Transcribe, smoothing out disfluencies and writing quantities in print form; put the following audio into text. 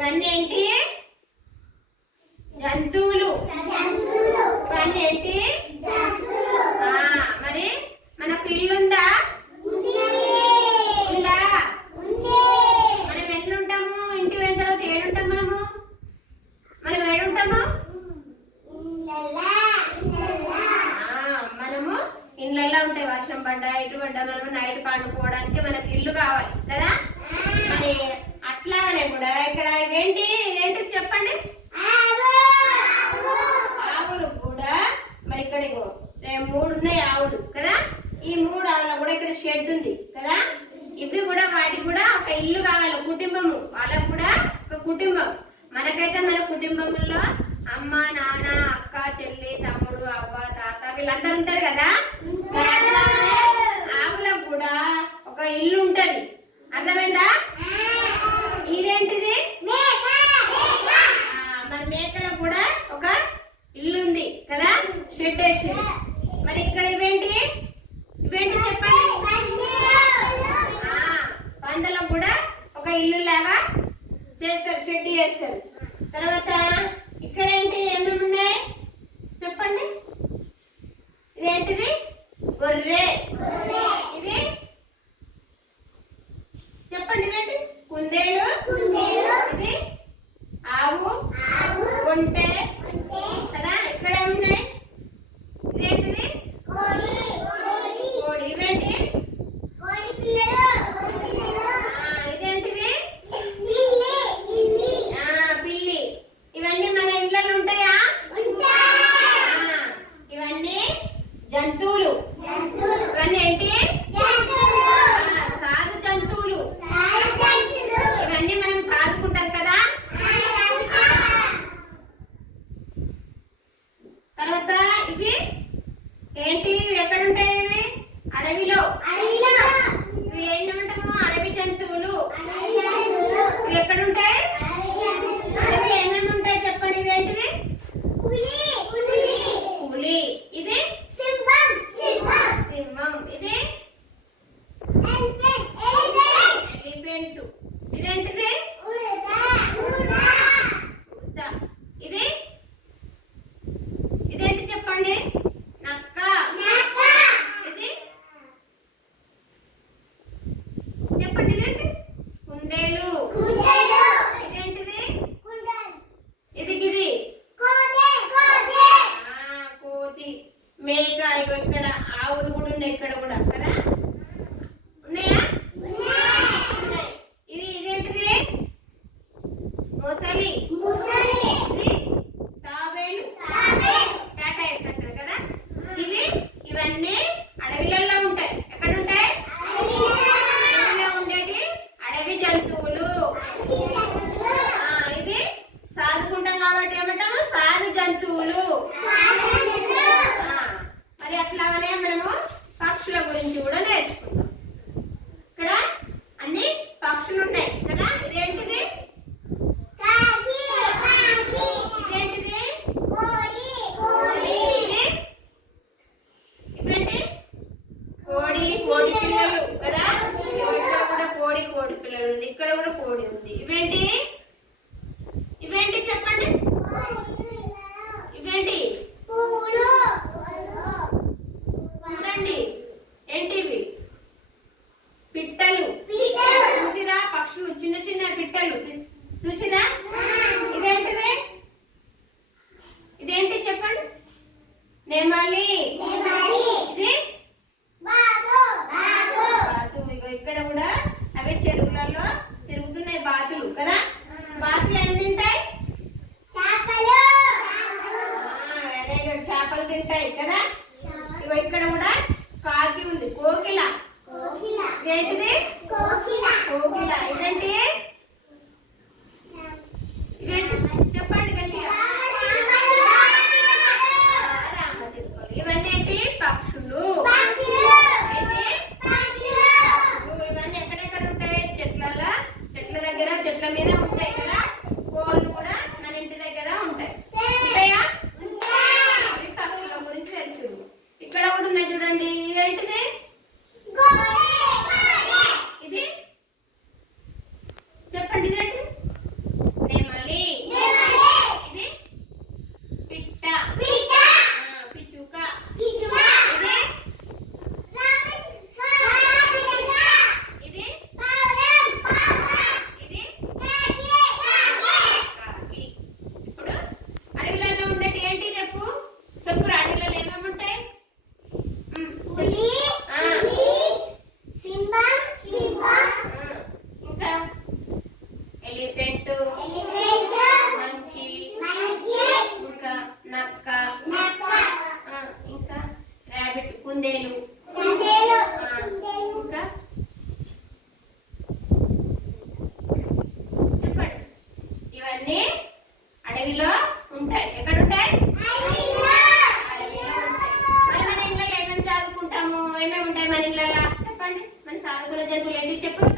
ఇవన్నీ ఏంటి? జంతువులు. ఇవన్నీ ఏంటి? మరి మనకు ఇల్లుందా? ఉందా? మనం ఎట్లుంటాము? ఇంటి పోయిన తర్వాత ఏడుంటాం మనం ఏడుంటాము? మనము ఇళ్ళల్లో ఉంటాయి. వర్షం పడ్డా ఇటు పడ్డా మనము నైట్ పండుకోవడానికి మనకు ఇల్లు కావాలి కదా. మరి అట్లానే కూడా ఇక్కడ ఇదేంటి చెప్పండి? ఆవులు కూడా మరి ఇక్కడ 3 ఉన్నాయి ఆవులు కదా. ఈ 3 ఆవుల కూడా ఇక్కడ షెడ్ ఉంది కదా. ఇవి కూడా వాటికి కూడా ఒక ఇల్లు కావాలి, కుటుంబము. వాళ్ళకు కూడా ఒక కుటుంబం. మనకైతే మన కుటుంబంలో అమ్మ, నాన్న, అక్క, చెల్లి, తమ్ముడు, అవ్వ, తాత వీళ్ళందరూ ఉంటారు కదా. ఆవులకు కూడా ఒక ఇల్లు ఉంటది. అర్థమైందా? ఇదేంటిది? మరి మేకలకు కూడా ఒక ఇల్లు ఉంది కదా, షెడ్ వేసి. మరి ఇక్కడ ఇవేంటి చెప్పండి? పందులకు కూడా ఒక ఇల్లు లాగా చేస్తారు, షెడ్ చేస్తారు. తర్వాత ఇక్కడ ఏమేమి ఉన్నాయి చెప్పండి? ఇదేంటిది? గొర్రె. ఇది చెప్పండి? ఇదేంటి? కుందేలు. ఇది ఆవు, ఒంటె కదా. ఇక్కడ ఏమున్నాయి? ఇదేంటిది? కోడి. ఇవేంటి? ఇదేంటిది? పిల్లి. ఇవన్నీ మన ఇళ్ళలో ఉంటాయా? ఇవన్నీ జంతువులు. ఇవన్నీ ఏంటి? సాధు జంతువులు. ఇవన్నీ మనం సాదుకుంటాం కదా. తర్వాత ఇవి ఏంటి? ఎక్కడుంటాయి ఇవి? అడవిలో. ఇవి ఏంటంటాము? అడవి జంతువులు. ఇవి ఎక్కడుంటాయి? అడవిలో ఏమేమి ఉంటాయి చెప్పండి? ఇదేంటిది? పులి. ఇది సింహం. ఇది ఎలిఫెంట్. ఇదేంటిది? ఇది ఇదేంటి చెప్పండి? నక్క. ఇది చెప్పండి? ఇదేంటి? కుందేలు. ఇదేంటిది? ఇది కోతి. మేక. ఇక్కడ ఆవులు కూడా ఉన్నాయి ఇక్కడ కూడా కదా. ఉన్నాయా? ఇదేంటిది? మొసలి. ఇది తాబేలు. టాటా వేస్తారు కదా. ఇవన్నీ అడవిలలో ఉంటాయి. ఎక్కడ ఉంటాయి? అడవిలో ఉండేటి అడవి జంతువులు. ఇవి సాదుకుంటాం కాబట్టి ఏమంటాము? సాధు జంతువులు. మరి అట్లాగనే మనము పక్షుల గురించి కూడా నేర్చుకుందాం. ఇక్కడ అన్ని పక్షులు ఉన్నాయి కదా. ఇదేంటిది? ఇవన్నీ అడవిలో ఉంటాయి. ఎక్కడ ఉంటాయి? అడవిలో ఉంటాయి. మరి మన ఇళ్ళలో ఏమేమి చదువుకుంటాము? ఏమేమి ఉంటాయి మన ఇళ్ళలో? చెప్పండి. మన చదువుకునే జంతువులు ఏంటి చెప్పు.